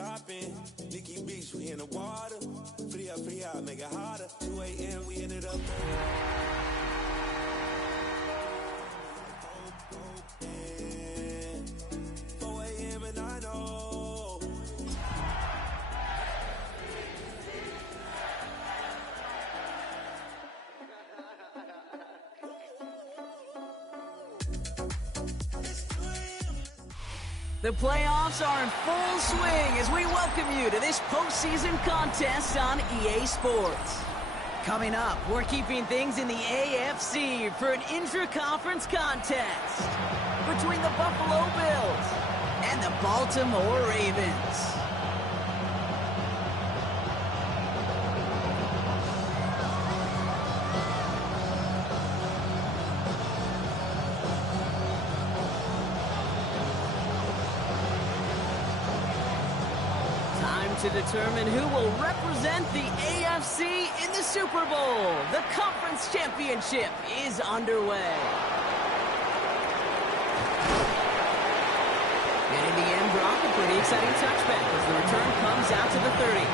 shopping. Nikki Beach, we in the water. Free up, make it harder. 2 a.m., we ended up. The playoffs are in full swing as we welcome you to this postseason contest on EA Sports. Coming up, we're keeping things in the AFC for an intra-conference contest between the Buffalo Bills and the Baltimore Ravens. To determine who will represent the AFC in the Super Bowl. The Conference Championship is underway. And in the end, Brock, a pretty exciting touchback as the return comes out to the 30.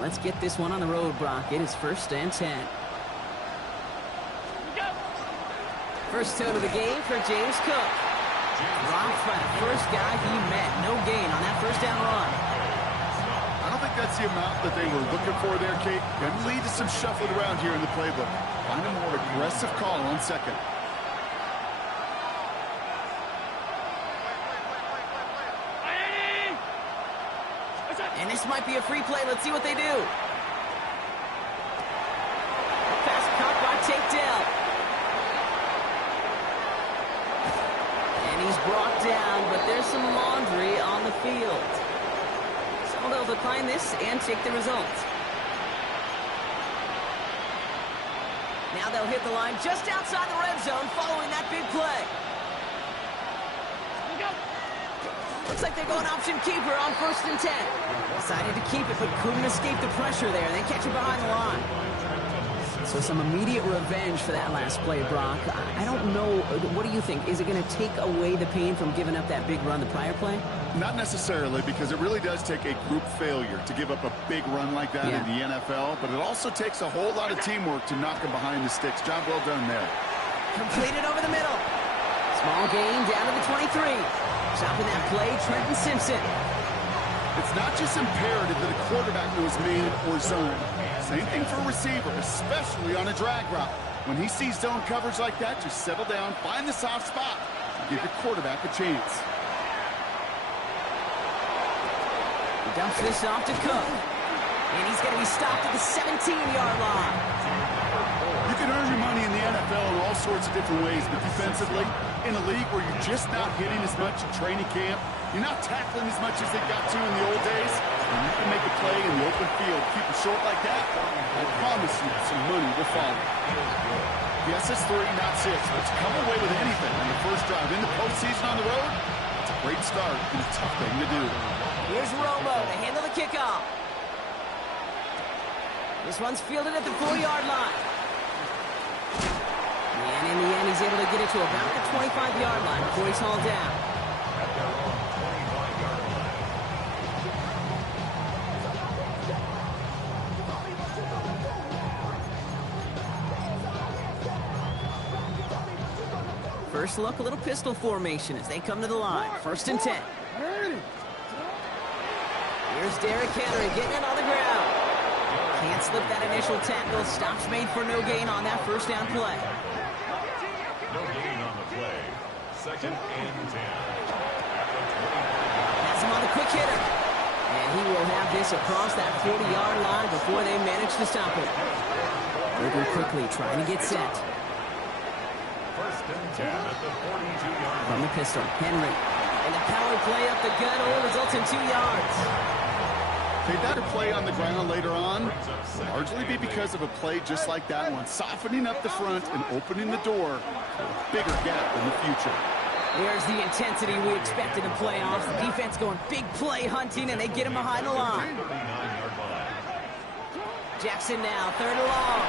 Let's get this one on the road, Brock. It is 1st and 10. First tone of the game for James Cook. Dropped by the first guy he met. No gain on that first down run. I don't think that's the amount that they were looking for there, Kate. Going to lead to some shuffling around here in the playbook. Find a more aggressive call on second. And this might be a free play. Let's see what they do. Pass caught by takedown. And he's brought down, but there's some laundry on the field. So they'll decline this and take the results. Now they'll hit the line just outside the red zone following that big play. Looks like they're going option keeper on 1st and 10. Decided to keep it, but couldn't escape the pressure there. They catch it behind the line. So some immediate revenge for that last play, Brock. I don't know. What do you think? Is it going to take away the pain from giving up that big run the prior play? Not necessarily, because it really does take a group failure to give up a big run like that in the NFL, but it also takes a whole lot of teamwork to knock them behind the sticks. Job well done there. Completed over the middle. Small gain down to the 23. Stopping that play, Trenton Simpson. It's not just imperative that a quarterback knows man or zone. Same thing for a receiver, especially on a drag route. When he sees zone coverage like that, just settle down, find the soft spot, and give your quarterback a chance. He dumps this off to Cook. And he's going to be stopped at the 17-yard line. You can earn your money in the NFL in all sorts of different ways, but defensively, in a league where you're just not hitting as much in training camp, you're not tackling as much as they got to in the old days, and you can make a play in the open field. Keep it short like that, I promise you some money will follow. Yes, it's 3, not 6, but to come away with anything on the first drive in the postseason on the road, it's a great start and a tough thing to do. Here's Romo to handle the kickoff. This one's fielded at the 4-yard line. And in the end, he's able to get it to about the 25-yard line before he's hauled down. First look, a little pistol formation as they come to the line. 1st and 10. Here's Derrick Henry getting it on the ground. Can't slip that initial tackle. Stops made for no gain on that first down play. No gain on the play. 2nd and 10. Has him on the quick hitter. And he will have this across that 40-yard line before they manage to stop it. Moving quickly, trying to get set. 1st and 10 at the 42-yard line. From the pistol, Henry. And the power play up the gut only results in 2 yards. Could that play on the ground later on largely be because of a play just like that one, softening up the front and opening the door for a bigger gap in the future. There's the intensity we expect in the playoffs. The defense going big play hunting, and they get him behind the line. Jackson now, 3rd and long.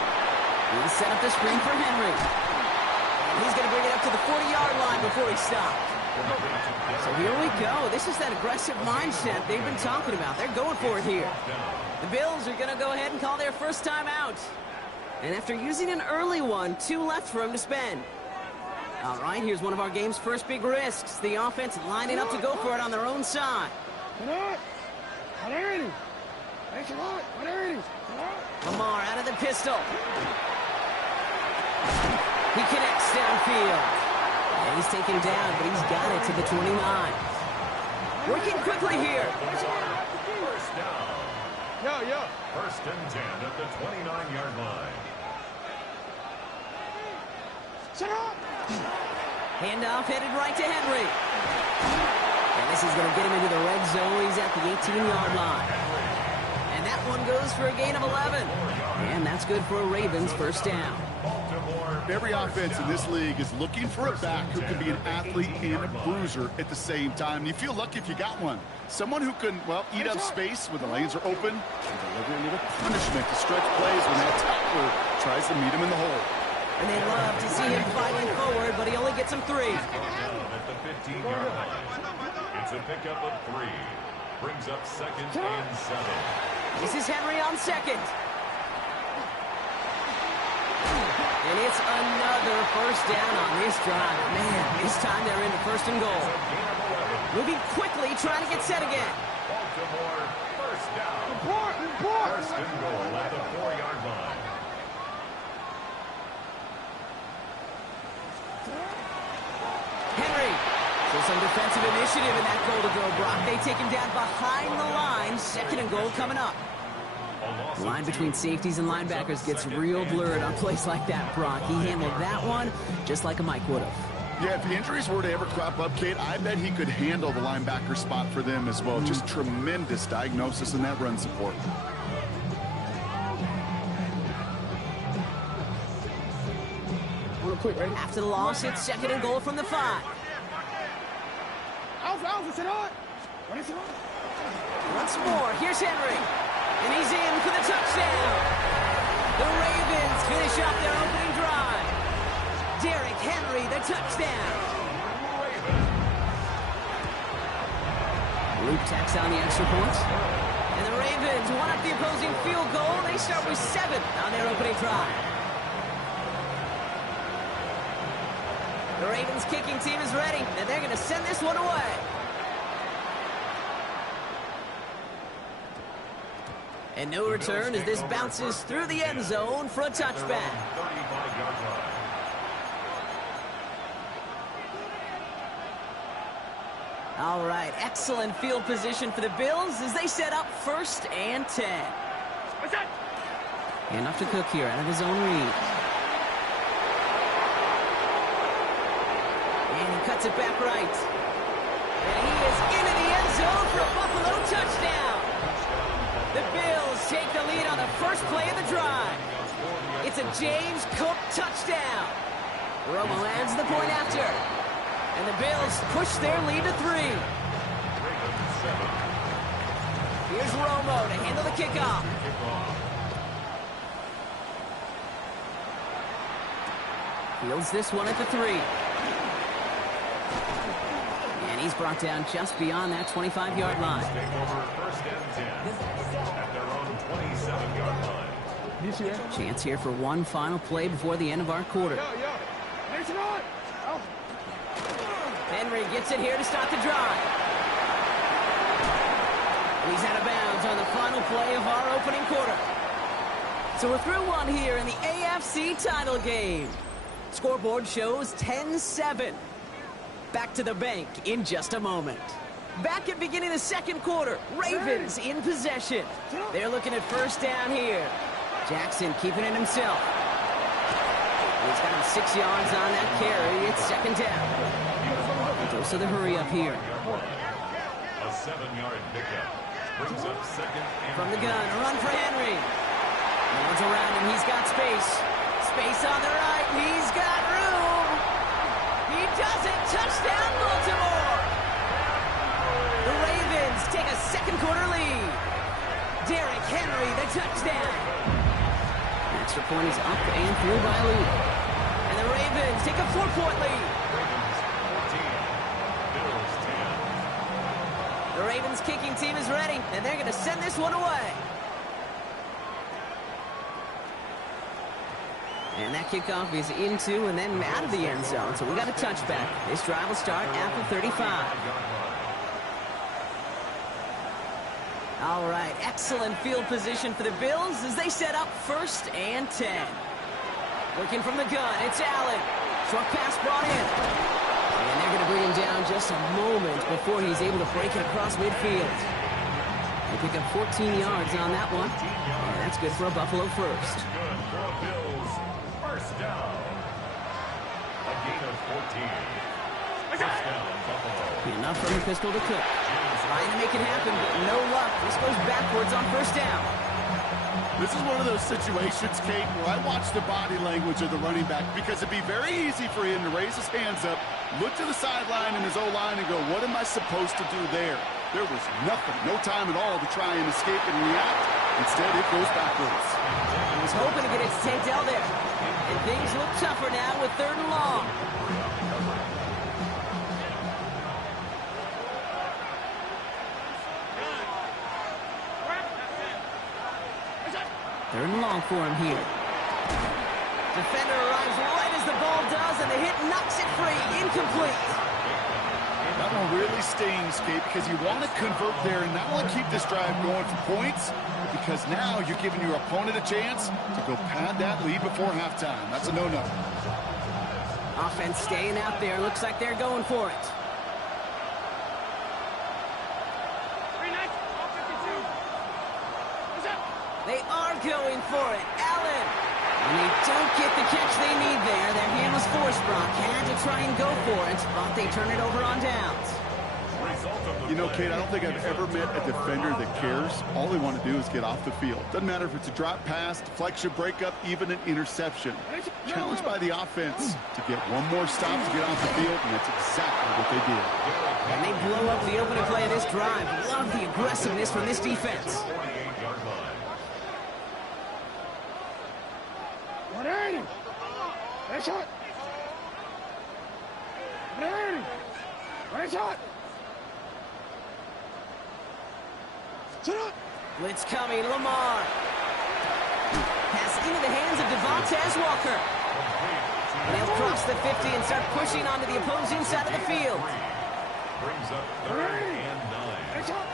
He's set up the screen for Henry. He's going to bring it up to the 40-yard line before he stops. So here we go. This is that aggressive mindset they've been talking about. They're going for it here. The Bills are going to go ahead and call their first time out. And after using an early one, 2 left for him to spend. All right, here's one of our game's first big risks. The offense lining up to go for it on their own side. Lamar out of the pistol. He connects downfield. And he's taken down, but he's got it to the 29. Working quickly here. First down. First and 10 at the 29-yard line. Handoff headed right to Henry. And this is going to get him into the red zone. He's at the 18-yard line. And that one goes for a gain of 11. And that's good for a Ravens first down. Every offense in this league is looking for a back who can be an athlete and a bruiser at the same time. And you feel lucky if you got one. Someone who can, well, eat up space when the lanes are open and deliver a little punishment to stretch plays when that tackler tries to meet him in the hole. And they love to see him fighting forward, but he only gets him 3. At the 15-yard line. It's a pickup of 3. Brings up 2nd and 7. This is Henry on 2nd. And it's another first down on this drive. Man, this time they're into 1st and goal. Moving quickly, trying to get set again. Baltimore, first down. 1st and goal at the 4-yard line. Henry. So some defensive initiative in that goal to go, Brock. They take him down behind the line. 2nd and goal coming up. The line between safeties and linebackers gets real blurred on plays like that, Brock. He handled that one just like a Mike would have. Yeah, if the injuries were to ever crop up, Kate, I bet he could handle the linebacker spot for them as well. Just tremendous diagnosis in that run support. After the loss, it's 2nd and goal from the 5. Once more, here's Henry. And he's in for the touchdown. The Ravens finish off their opening drive. Derrick Henry, the touchdown. Luke tacks on the extra points. And the Ravens one up the opposing field goal. They start with 7 on their opening drive. The Ravens kicking team is ready, and they're going to send this one away. And no return as this bounces through the end zone for a touchback. All right, excellent field position for the Bills as they set up 1st and 10. And off to Cook here out of his own read. And he cuts it back right. And he is into the end zone for a Buffalo touchdown. The Bills take the lead on the first play of the drive. It's a James Cook touchdown. Romo adds the point after. And the Bills push their lead to 3. Here's Romo to handle the kickoff. Fields this one at the 3. And he's brought down just beyond that 25-yard line. Take over 1st and 10 at their own 27-yard line. Chance here for one final play before the end of our quarter. Henry gets it here to start the drive. He's out of bounds on the final play of our opening quarter. So we're through one here in the AFC title game. Scoreboard shows 10-7. Back to the bank in just a moment. Back at beginning of the 2nd quarter. Ravens in possession. They're looking at first down here. Jackson keeping it himself. He's got him 6 yards on that carry. It's 2nd down. So the hurry up here. A 7-yard pickup. Brings up 2nd and From the gun, a run for Henry. Hands around him, he's got space. Space on the right, he's got room. He does it. Touchdown, Baltimore. The Ravens take a second quarter lead. Derrick Henry, the touchdown. The extra point is up and through by a lead. And the Ravens take a 4-point lead. Ravens 14, Bills 10. The Ravens kicking team is ready, and they're going to send this one away. And that kickoff is into and then out of the end zone, so we got a touchback. This drive will start at the 35. All right, excellent field position for the Bills as they set up 1st and 10. Working from the gun, it's Allen. Short pass brought in. And they're going to bring him down just a moment before he's able to break it across midfield. They pick up 14 yards on that one, and that's good for a Buffalo first. Good for a Bills first down. A gain of 14. First down, Buffalo. Enough from the pistol to Cook. Trying to make it happen, but no luck. This goes backwards on first down. This is one of those situations, Kate, where I watch the body language of the running back because it'd be very easy for him to raise his hands up, look to the sideline in his O-line and go, what am I supposed to do there? There was nothing, no time at all to try and escape and react. Instead, it goes backwards. He was hoping to get it to Tank Dell there. And things look tougher now with 3rd and long. 3rd and long for him here. Defender arrives right as the ball does, and the hit knocks it free. Incomplete. That one really stings, Kate, because you want to convert there and not only keep this drive going for points, because now you're giving your opponent a chance to go pad that lead before halftime. That's a no-no. Offense staying out there. Looks like they're going for it. They are going for it. Allen. And they don't get the catch they need there. Their hand was forced, Brock. Had to try and go for it, but they turn it over on downs. You know, Kate, I don't think I've ever met a defender that cares. All they want to do is get off the field. Doesn't matter if it's a drop pass, deflection, breakup, even an interception. Challenged by the offense to get one more stop to get off the field, and that's exactly what they did. And they blow up the opening play of this drive. Love the aggressiveness from this defense. 48-yard line. 180. Nice shot. 180. Nice shot. Blitz coming, Lamar. Pass into the hands of Devontae Walker. And he'll cross the 50 and start pushing onto the opposing side of the field. Brings up 3rd and 9. Nice shot.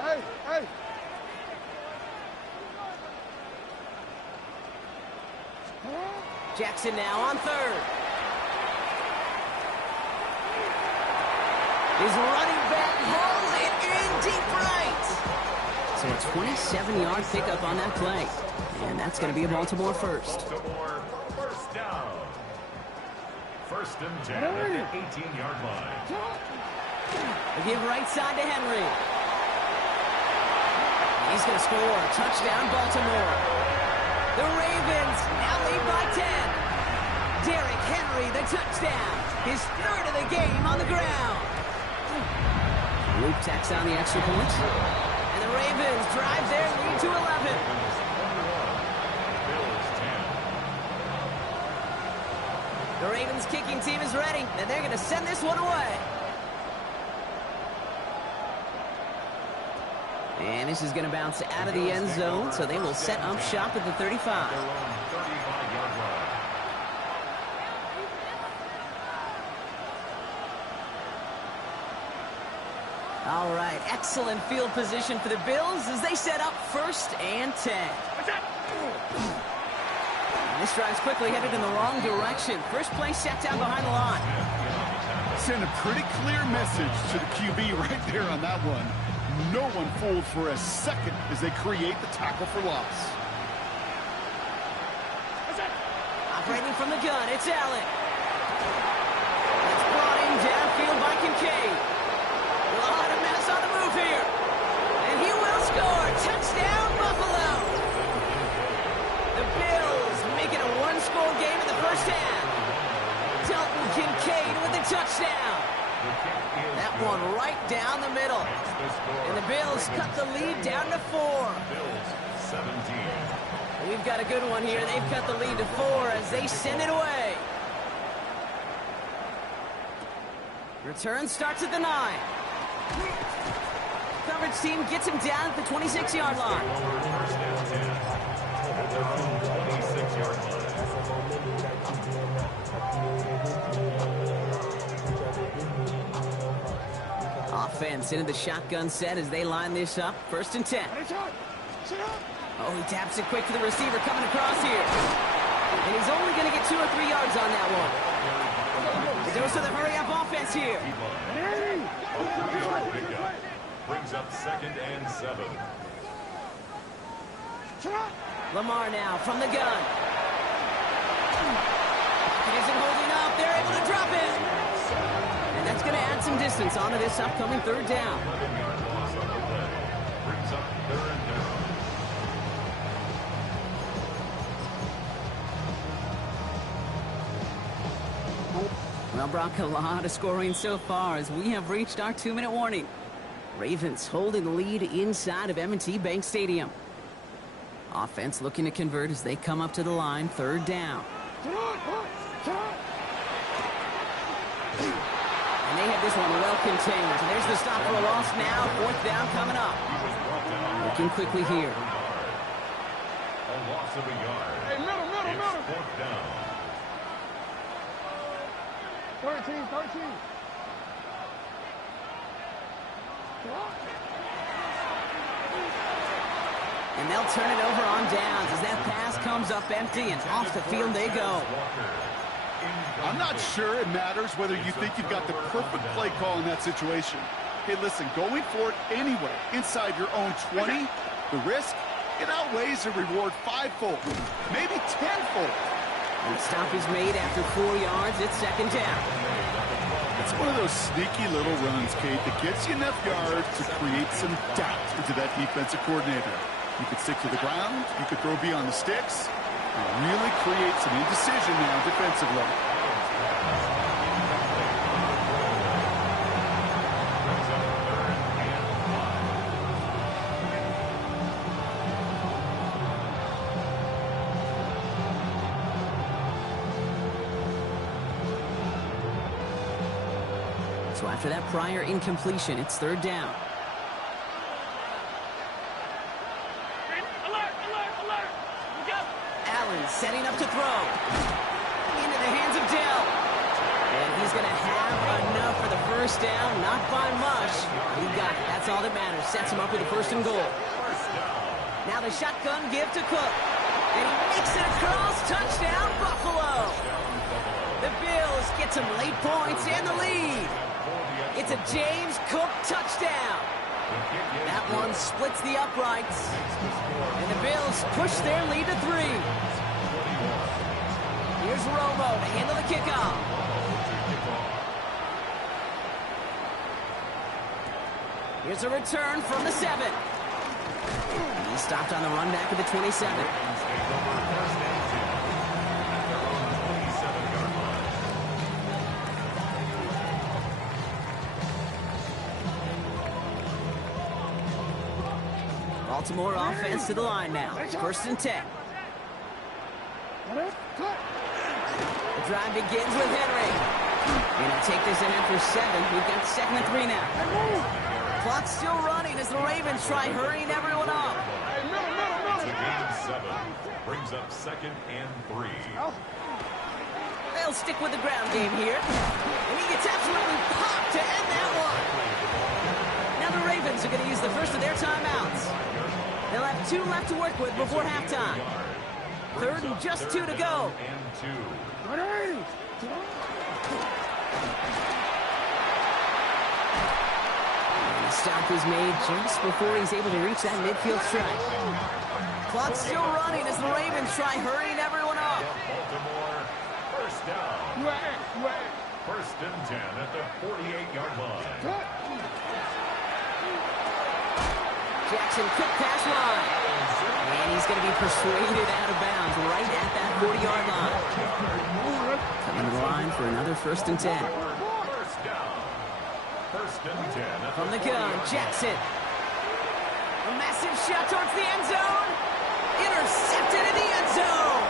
Hey, hey. Jackson now on 3rd. His running back hauls it in deep right. So a 27-yard pickup on that play. And that's going to be a Baltimore first. Baltimore first down. 1st and 10 at the 18-yard line. They give right side to Henry. He's going to score. Touchdown, Baltimore. The Ravens now lead by 10. Derrick Henry, the touchdown. His 3rd of the game on the ground. Luke tacks on the extra point. And the Ravens drive their lead to 11. Bills 10. The Ravens kicking team is ready, and they're going to send this one away. And this is going to bounce out of the end zone, so they will set up shop at the 35. Their own 35-yard line. All right, excellent field position for the Bills as they set up 1st and 10. This drive's quickly headed in the wrong direction. First play set down behind the line. Send a pretty clear message to the QB right there on that one. No one fooled for a second as they create the tackle for loss. Operating from the gun, it's Allen. It's brought in downfield by Kincaid. A lot of mess on the move here. And he will score. Touchdown, Buffalo. The Kincaid with the touchdown. That one right down the middle. And the Bills cut the lead down to 4. Bills 17. We've got a good one here. They've cut the lead to 4 as they send it away. Return starts at the 9. Coverage team gets him down at the 26-yard line. First down 10. At their own 26-yard line. Offense into the shotgun set as they line this up. 1st and 10. Oh, he taps it quick to the receiver coming across here. And he's only going to get 2 or 3 yards on that one. He goes to the hurry-up offense here. Brings up 2nd and 7. Lamar now from the gun. It isn't holding up. They're able to drop it. And that's going to add some distance onto this upcoming 3rd down. 11-yard loss on the play. Brings up 3rd down. Well, Brock, a lot of scoring so far as we have reached our 2-minute warning. Ravens holding the lead inside of M&T Bank Stadium. Offense looking to convert as they come up to the line, 3rd down. And they have this one well contained. There's the stop for a loss now. 4th down coming up. Looking quickly here. A loss of a yard. Hey, middle. It's 4th down. 13. And they'll turn it over on downs as that pass comes up empty and off the field they go. I'm not sure it matters whether you think you've got the perfect play call in that situation. Hey, listen, going for it anyway, inside your own 20, the risk, it outweighs the reward 5-fold, maybe 10-fold. And the stop is made after 4 yards. It's 2nd down. It's one of those sneaky little runs, Kate, that gets you enough yards to create some doubt into that defensive coordinator. You could stick to the ground, you could throw beyond the sticks, and really create some indecision now defensively. So after that prior incompletion, it's 3rd down. Allen setting up to throw. Into the hands of Dell. And he's going to have enough for the 1st down. Not by much. He got it. That's all that matters. Sets him up with a 1st and goal. Now the shotgun give to Cook. And he makes it across. Touchdown, Buffalo. The Bills get some late points and the lead. It's a James Cook touchdown. That one splits the uprights. And the Bills push their lead to 3. Here's Romo to handle the kickoff. Here's a return from the 7. He stopped on the run back at the 27. Baltimore offense to the line now. 1st and 10. The drive begins with Henry. And he'll take this ahead for 7. We've got 2nd and 3 now. Clock's still running as the Ravens try hurrying everyone up. It's a gain of 7. Brings up 2nd and 3. They'll stick with the ground game here. And he gets absolutely popped to end that one. Now the Ravens are going to use the first of their timeouts. They'll have 2 left to work with before halftime. 3rd and just 2 to go. And the stop is made just before he's able to reach that midfield strike. Clock's still running as the Ravens try hurrying everyone up. Baltimore, 1st down. 1st and 10 at the 48-yard line. Jackson, quick pass line. And he's going to be persuaded out of bounds right at that 40-yard line. Coming to the line for another 1st and 10. First down. 1st and 10. From the gun, Jackson. A massive shot towards the end zone. Intercepted in the end zone.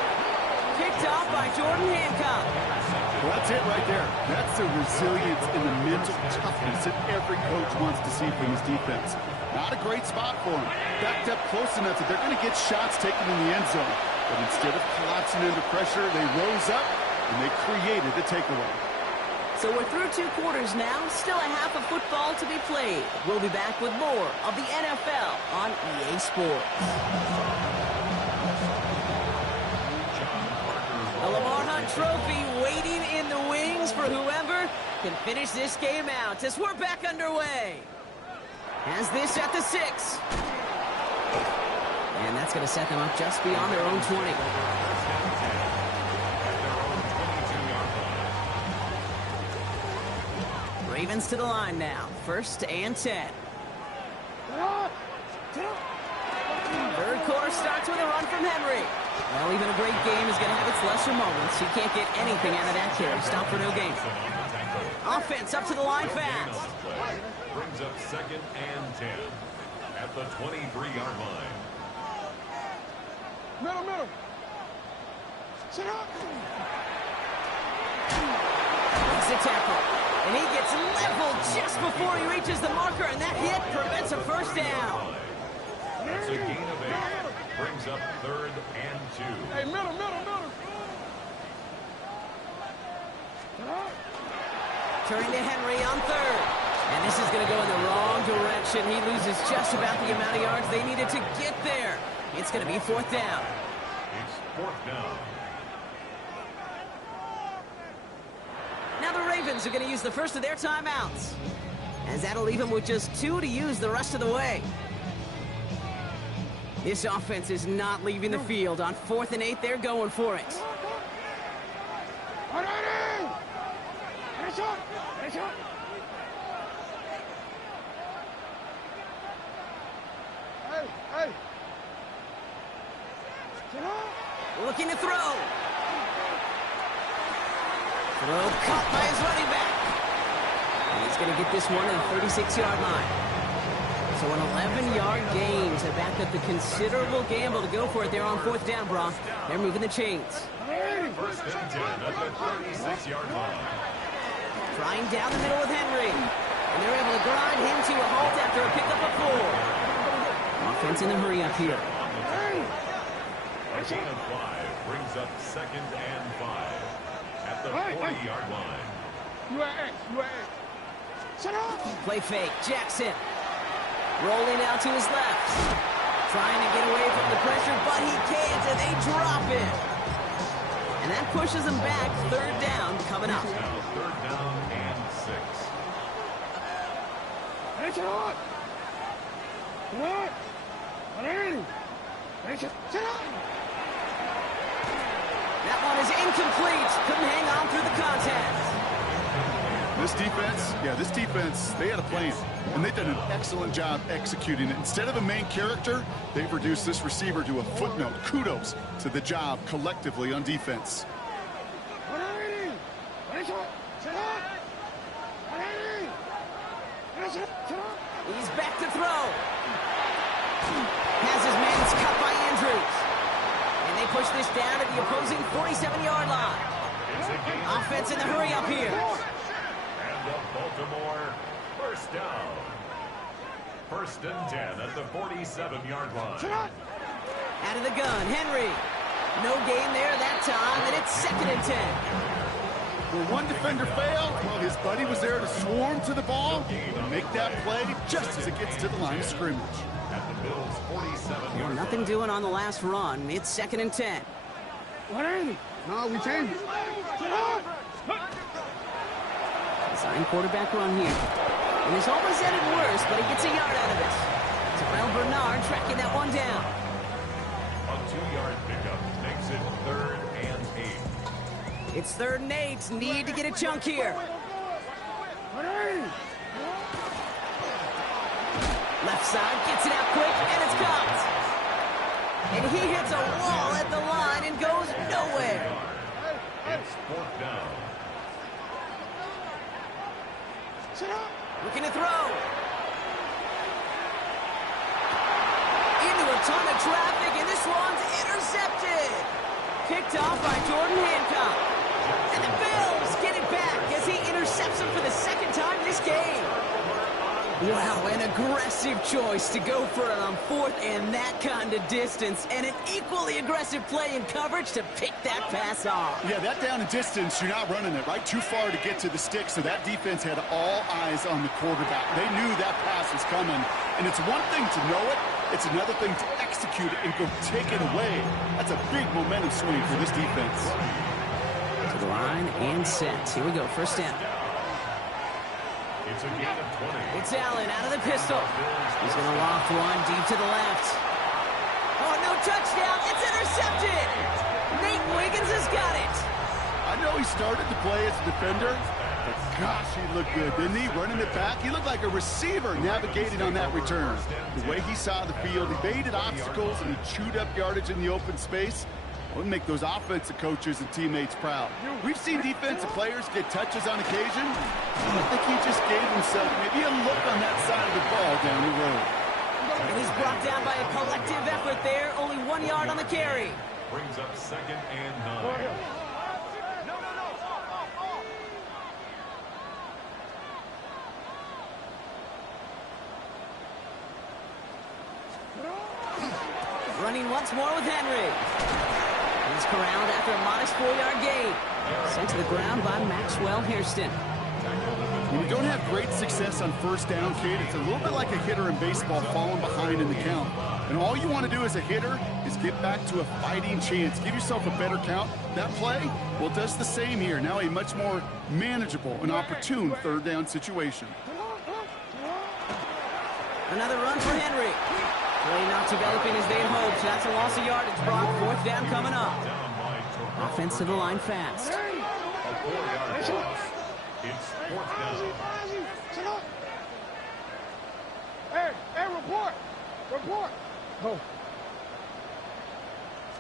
Picked off by Jordan Hancock. Well, that's it right there. That's the resilience and the mental toughness that every coach wants to see from his defense. Not a great spot for him. Backed up close enough that they're going to get shots taken in the end zone. But instead of collapsing under pressure, they rose up and they created the takeaway. So we're through 2 quarters now. Still a half of football to be played. We'll be back with more of the NFL on EA Sports. The Lamar Hunt Trophy waiting in the wings for whoever can finish this game out as we're back underway. Has this at the 6. And that's going to set them up just beyond their own 20. Ravens to the line now. 1st and 10. 3rd quarter starts with a run from Henry. Well, even a great game is going to have its lesser moments. He can't get anything out of that carry. Stop for no gain. Offense up to the line fast. Brings up 2nd and 10 at the 23-yard line. Middle. Sit up. Makes the tackle. And he gets leveled just before he reaches the marker, and that hit prevents a 1st down. That's a gain of 8. Brings up 3rd and 2. Hey, middle. Turning to Henry on 3rd. And this is going to go in the wrong direction. He loses just about the amount of yards they needed to get there. It's going to be 4th down. It's 4th down. Now the Ravens are going to use the first of their timeouts, as that'll leave them with just 2 to use the rest of the way. This offense is not leaving the field. On 4th and 8, they're going for it. Hey. Looking to throw. Throw caught by his running back. And he's going to get this one at the 36-yard line. So an 11-yard gain to back up the considerable gamble to go for it there on 4th down, Brock. They're moving the chains. 1st and 10 at the 36-yard line. Trying down the middle with Henry. And they're able to grind him to a halt after a pickup of 4. Offense in the hurry up here. A gain of 5 brings up 2nd and 5 at the 40-yard line. UAA. Sit up. Play fake. Jackson. Rolling out to his left. Trying to get away from the pressure, but he can't, and they drop it. And that pushes them back. 3rd down coming up. Now 3rd down and 6. Sit up. That one is incomplete. Couldn't hang on through the contact. This defense, they had a plan, and they've done an excellent job executing it. Instead of a main character, they've reduced this receiver to a footnote. Kudos to the job collectively on defense. He's back to throw. Has his man's cut by Andrews. And they push this down at the opposing 47-yard line. Offense in the hurry up here. And the Baltimore 1st down. 1st and 10 at the 47-yard line. Out of the gun, Henry. No gain there that time, and it's 2nd and 10. When one defender failed, well, his buddy was there to swarm to the ball and make that play just as it gets to the line of scrimmage. At the Bills' 47-yard Nothing line. doing on the last run. It's 2nd and 10. 180. No, we changed it. Design quarterback run here. And this almost ended worse, but he gets a yard out of this. Terrell Bernard tracking that one down. A 2-yard pickup makes it 3rd and 8. It's 3rd and 8. Need to get a chunk here. 180. Left side, gets it out quick, and it's caught. And he hits a wall at the line and goes nowhere. It's fourth down. Looking to throw. Into a ton of traffic, and this one's intercepted. Picked off by Jordan Hancock. And the Bills get it back as he intercepts him for the second time this game. Wow, an aggressive choice to go for it on fourth and that kind of distance, and an equally aggressive play in coverage to pick that pass off. Yeah, that down and distance, you're not running it, right? Too far to get to the stick, so that defense had all eyes on the quarterback. They knew that pass was coming, and it's one thing to know it, it's another thing to execute it and go take it away. That's a big momentum swing for this defense. To the line and set. Here we go, first down. It's a gain of 20. It's Allen out of the pistol. He's going to loft one deep to the left. Oh, no touchdown. It's intercepted. Nate Wiggins has got it. I know he started to play as a defender, but gosh, he looked good, didn't he? Running it back, he looked like a receiver navigating on that return. The way he saw the field, he baited obstacles and he chewed up yardage in the open space. We'll make those offensive coaches and teammates proud. We've seen defensive players get touches on occasion. I think he just gave himself maybe a look on that side of the ball down the road. And he's brought down by a collective effort there. Only 1 yard on the carry. Brings up second and 9. Running once more with Henry. He's corralled after a modest 4-yard gain. Sent to the ground by Maxwell Hairston. When you don't have great success on first down, Kate, it's a little bit like a hitter in baseball falling behind in the count. And all you want to do as a hitter is get back to a fighting chance. Give yourself a better count. That play, well, it does the same here. Now a much more manageable and opportune third down situation. Another run for Henry. Play not developing as they had hoped. That's a loss of yardage. Brock, fourth down coming up. Offense to the line fast. A 4-yard loss. It's fourth down. Hey, report. Report. Go.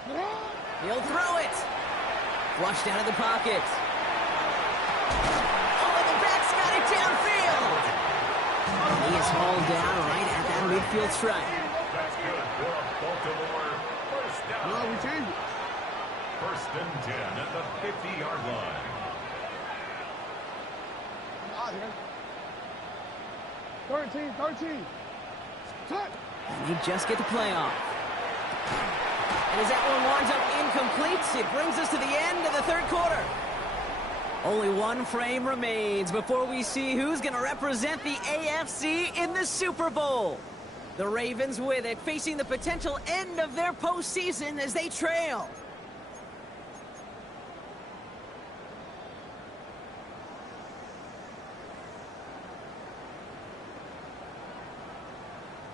He'll throw it. Flushed out of the pocket. Oh, and the back's got it downfield. He is hauled down right at that midfield strike. That's good for Baltimore. First down. No, we changed it. First and 10 at the 50-yard line. 13. Touch. And they just get the play off. And as that one winds up incomplete, it brings us to the end of the third quarter. Only one frame remains before we see who's going to represent the AFC in the Super Bowl. The Ravens with it, facing the potential end of their postseason as they trail.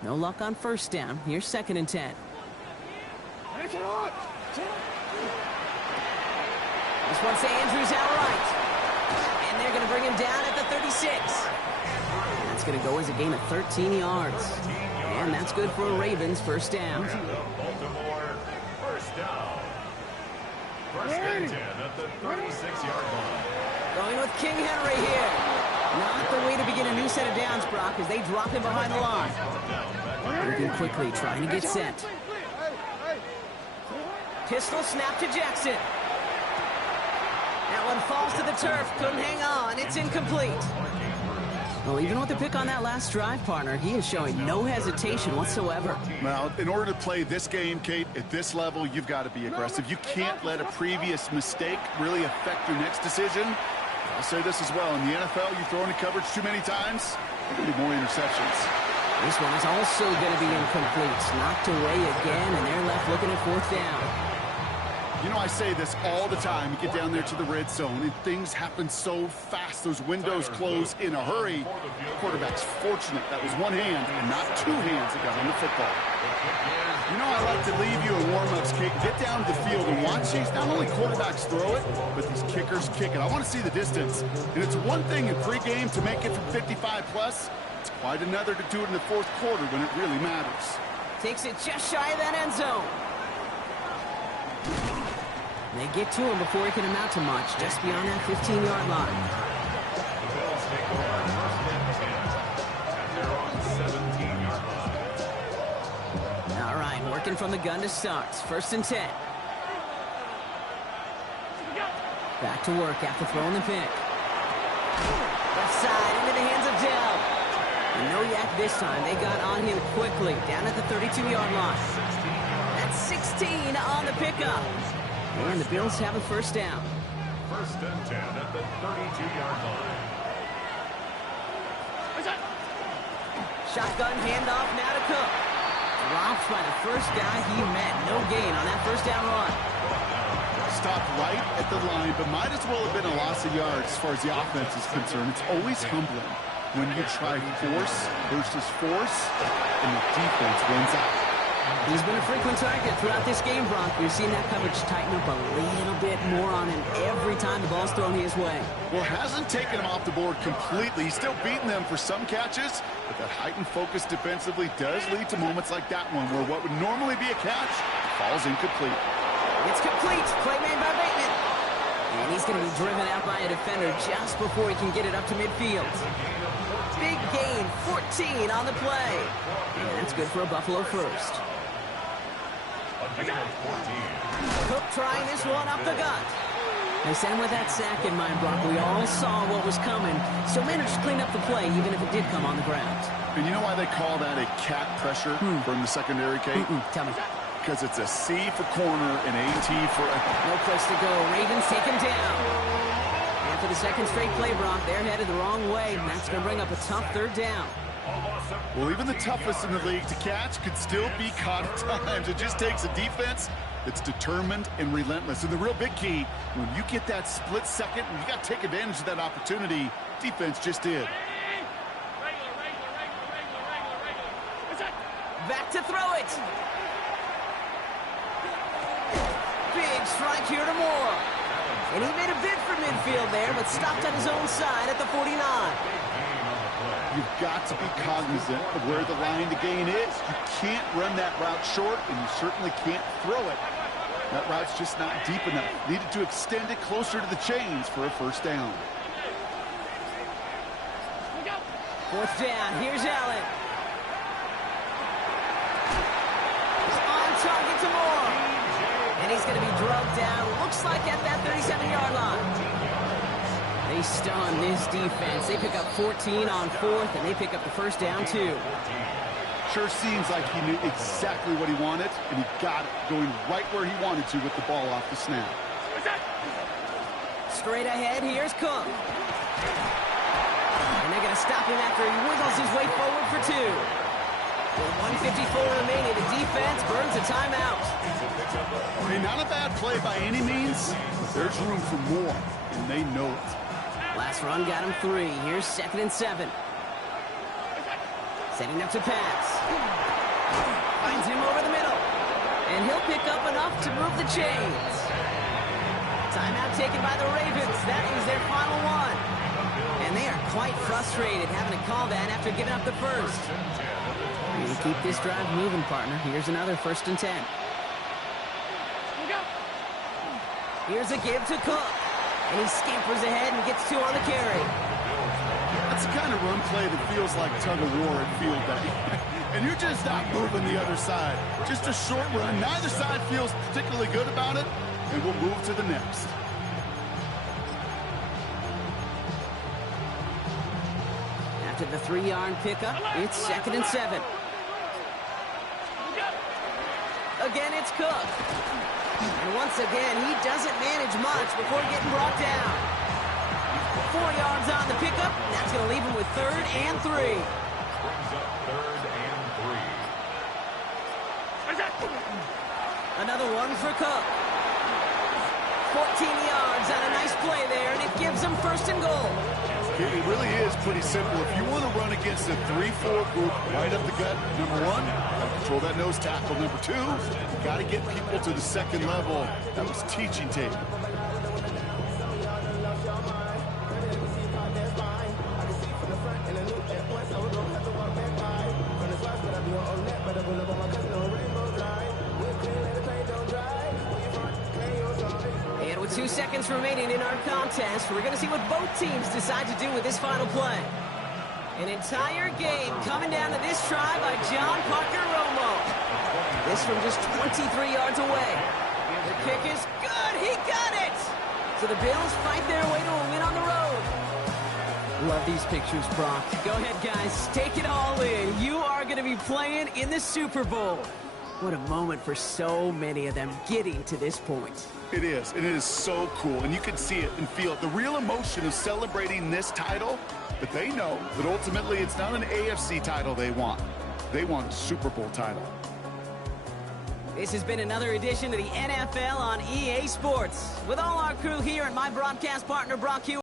No luck on first down. Here's second and 10. This one's to Andrews outright. And they're going to bring him down at the 36. That's going to go as a gain of 13 yards. And that's good for a Ravens first down. Baltimore first down. First and 10 at the 36-yard line. Going with King Henry here. Not the way to begin a new set of downs, Brock, as they drop him behind the line. Moving quickly, trying to get set. Pistol snap to Jackson. That one falls to the turf. Couldn't hang on. It's incomplete. Well, even with the pick on that last drive, partner, he is showing no hesitation whatsoever. Well, in order to play this game, Kate, at this level, you've got to be aggressive. You can't let a previous mistake really affect your next decision. I'll say this as well. In the NFL, you throw into coverage too many times, there will be more interceptions. This one is also going to be incomplete. Knocked away again, and they're left looking at fourth down. You know, I say this all the time. You get down there to the red zone, and things happen so fast. Those windows close in a hurry. The quarterback's fortunate that was one hand and not two hands that got on the football. You know, I like to leave you in warm-ups, kick. Get down to the field and watch these. Not only quarterbacks throw it, but these kickers kick it. I want to see the distance. And it's one thing in pregame to make it from 55+. It's quite another to do it in the fourth quarter when it really matters. Takes it just shy of that end zone. They get to him before he can amount to much, just beyond that 15-yard line. The Bills take over first and 10, and they're on the 17-yard line. All right, working from the gun to start. First and 10. Back to work after throwing the pick. Left side into the hands of Dell. And no yak this time. They got on him quickly, down at the 32-yard line. That's 16 on the pickup. And the Bills have a first down. First and 10 at the 32-yard line. Shotgun handoff now to Cook. Dropped by the first guy he met. No gain on that first down run. Stopped right at the line, but might as well have been a loss of yards as far as the offense is concerned. It's always humbling when you try force versus force, and the defense wins out. He's been a frequent target throughout this game, Bronk. We've seen that coverage tighten up a little bit more on him every time the ball's thrown his way. Well, hasn't taken him off the board completely. He's still beating them for some catches, but that heightened focus defensively does lead to moments like that one where what would normally be a catch falls incomplete. It's complete. Play made by Bateman. And he's going to be driven out by a defender just before he can get it up to midfield. Big gain, 14 on the play. And that's good for a Buffalo first. Cook trying this one up the gut. They sent him with that sack in mind, Brock. We all saw what was coming, so managed to clean up the play, even if it did come on the ground. And you know why they call that a cat pressure from the secondary, Kate? Tell me. Because it's a C for corner and AT for a... No place to go. Ravens take him down. And for the second straight play, Brock, they're headed the wrong way, and that's going to bring up a tough third down. Well, even the toughest in the league to catch could still be caught at times. It just takes a defense that's determined and relentless. And the real big key, when you get that split second, and you got to take advantage of that opportunity, defense just did. Back to throw it. Big strike here to Moore. And he made a bid for midfield there, but stopped on his own side at the 49. You've got to be cognizant of where the line to gain is. You can't run that route short, and you certainly can't throw it. That route's just not deep enough. Needed to extend it closer to the chains for a first down. Fourth down. Here's Allen. On target to Moore. And he's going to be drugged down, looks like at that 37-yard line. They stun this defense. They pick up 14 on fourth, and they pick up the first down, too. Sure seems like he knew exactly what he wanted, and he got it, going right where he wanted to with the ball off the snap. Straight ahead, here's Cook. And they're going to stop him after he wiggles his way forward for two. With 1:54 remaining, the defense burns a timeout. Hey, not a bad play by any means, but there's room for more, and they know it. Last run got him 3. Here's 2nd and 7. Setting up to pass. Finds him over the middle. And he'll pick up enough to move the chains. Timeout taken by the Ravens. That is their final one. And they are quite frustrated having to call that after giving up the first. You keep this drive moving, partner. Here's another 1st and 10. Here's a give to Cook. And he scampers ahead and gets 2 on the carry. That's the kind of run play that feels like tug-of-war at field day. And you're just not moving the other side. Just a short run. Neither side feels particularly good about it, and we'll move to the next. After the 3-yard pickup, it's 2nd and 7. Again, it's Cook. And once again, he doesn't manage much before getting brought down. 4 yards on the pickup. That's going to leave him with 3rd and 3. Brings up 3rd and 3. Another one for Cook. 14 yards on a nice play there, and it gives them first and goal. It really is pretty simple. If you want to run against a 3-4 group right up the gut, number one, control that nose tackle. Number two, you got to get people to the second level. That was teaching tape. And with 2 seconds remaining in our contest, we're going to see what both teams decide to do with this final play. An entire game coming down to this try by John Parker Romo. This from just 23 yards away. The kick is good. He got it. So the Bills fight their way to a win on the road. Love these pictures, Brock. Go ahead, guys. Take it all in. You are going to be playing in the Super Bowl. What a moment for so many of them getting to this point. It is, and it is so cool, and you can see it and feel it. The real emotion of celebrating this title, but they know that ultimately it's not an AFC title they want. They want a Super Bowl title. This has been another edition of the NFL on EA Sports. With all our crew here and my broadcast partner, Brock Hughes.